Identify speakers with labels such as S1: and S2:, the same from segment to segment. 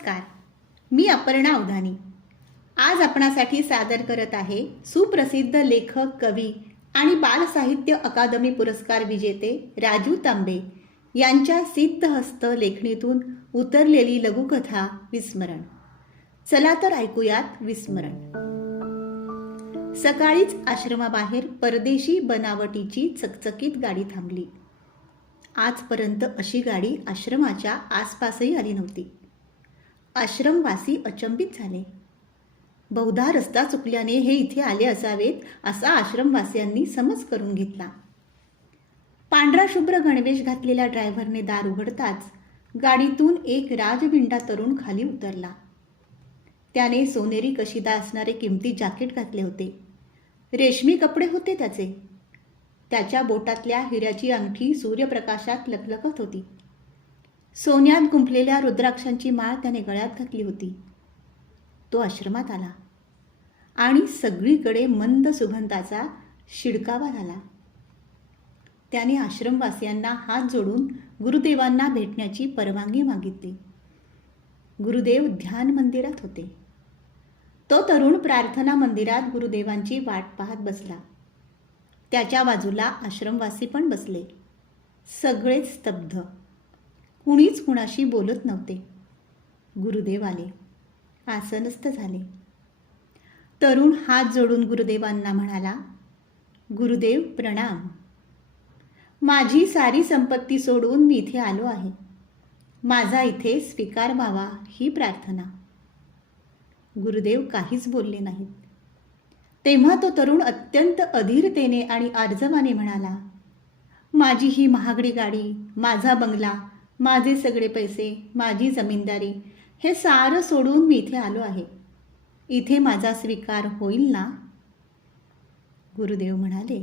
S1: नमस्कार. मी अपर्णा अवधानी आज आपणासाठी सादर करत आहे सुप्रसिद्ध लेखक कवी आणि बालसाहित्य अकादमी पुरस्कार विजेते राजू तांबे यांच्या सिद्धहस्त लेखणीतून उतरलेली लघुकथा विस्मरण. चला तर ऐकूयात विस्मरण. सकाळीच आश्रमाबाहेर परदेशी बनावटीची चकचकीत गाडी थांबली. आजपर्यंत अशी गाडी आश्रमाच्या आसपासही आली नव्हती. आश्रमवासी अचंबित झाले. बहुधा रस्ता चुकल्याने हे इथे आले असावेत असा आश्रमवासियांनी समज करून घेतला. पांढरा शुभ्र गणवेश घातलेल्या ड्रायव्हरने दार उघडताच गाडीतून एक राजबिंडा तरुण खाली उतरला. त्याने सोनेरी कशिदा असणारे किमती जॅकेट घातले होते. रेशमी कपडे होते त्याचे. त्याच्या बोटातल्या हिऱ्याची अंगठी सूर्यप्रकाशात लखलखत होती. सोन्यात गुंफलेल्या रुद्राक्षांची माळ त्याने गळ्यात घातली होती. तो आश्रमात आला आणि सगळीकडे मंद सुगंधाचा शिडकावा झाला. त्याने आश्रमवासियांना हात जोडून गुरुदेवांना भेटण्याची परवानगी मागितली. गुरुदेव ध्यान मंदिरात होते. तो तरुण प्रार्थना मंदिरात गुरुदेवांची वाट पाहत बसला. त्याच्या बाजूला आश्रमवासी पण बसले. सगळेच स्तब्ध. कुणीच कुणाशी बोलत नव्हते. गुरुदेव आले. आसनस्थ झाले. तरुण हात जोडून गुरुदेवांना म्हणाला गुरुदेव प्रणाम. माझी सारी संपत्ती सोडून मी इथे आलो आहे. माझा इथे स्वीकार व्हावा ही प्रार्थना. गुरुदेव काहीच बोलले नाहीत. तेव्हा तो तरुण अत्यंत अधीरतेने आणि आर्जवाने म्हणाला माझी ही महागडी गाडी माझा बंगला माझे सगळे पैसे माझी जमीनदारी हे सारं सोडून मी इथे आलो आहे. इथे माझा स्वीकार होईल ना? गुरुदेव म्हणाले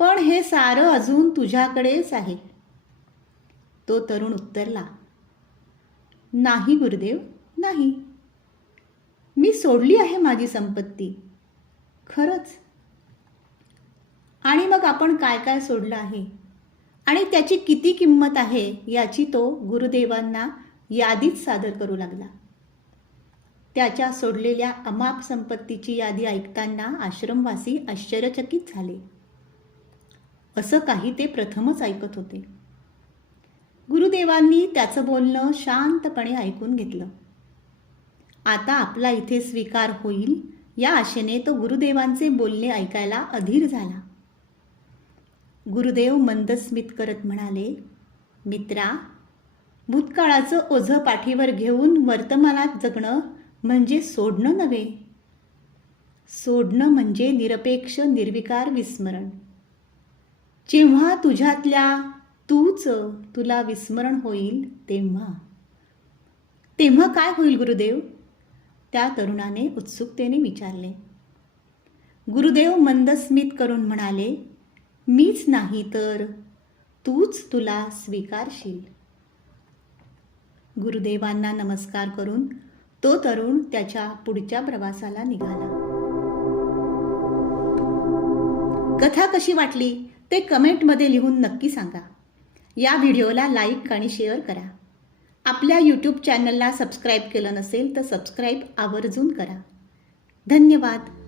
S1: पण हे सारं अजून तुझ्याकडेच आहे. तो तरुण उत्तरला नाही गुरुदेव नाही. मी सोडली आहे माझी संपत्ती. खरंच. आणि मग आपण काय काय सोडलं आहे? आणि त्याची किती किंमत आहे याची तो गुरुदेवांना यादीच सादर करू लागला. त्याच्या सोडलेल्या अमाप संपत्तीची यादी ऐकताना आश्रमवासी आश्चर्यचकित झाले. असं काही ते प्रथमच ऐकत होते. गुरुदेवांनी त्याचं बोलणं शांतपणे ऐकून घेतलं. आता आपला इथे स्वीकार होईल या आशेने तो गुरुदेवांचे बोलणे ऐकायला अधीर झाला. गुरुदेव मंदस्मित करत म्हणाले मित्रा भूतकाळाचं ओझं पाठीवर घेऊन वर्तमानात जगणं म्हणजे सोडणं नव्हे. सोडणं म्हणजे निरपेक्ष निर्विकार विस्मरण. जेव्हा तुझ्यातल्या तूच तुला विस्मरण होईल तेव्हा. तेव्हा काय होईल गुरुदेव? त्या तरुणाने उत्सुकतेने विचारले. गुरुदेव मंदस्मित करून म्हणाले मीच नाही तर तूच तुला स्वीकारशील. गुरुदेवांना नमस्कार करून तो तरुण त्याच्या पुढच्या प्रवासाला निघाला. कथा कशी वाटली ते कमेंटमध्ये लिहून नक्की सांगा. या व्हिडिओला लाईक आणि शेअर करा. आपल्या यूट्यूब चॅनलला सबस्क्राईब केलं नसेल तर सबस्क्राईब आवर्जून करा. धन्यवाद.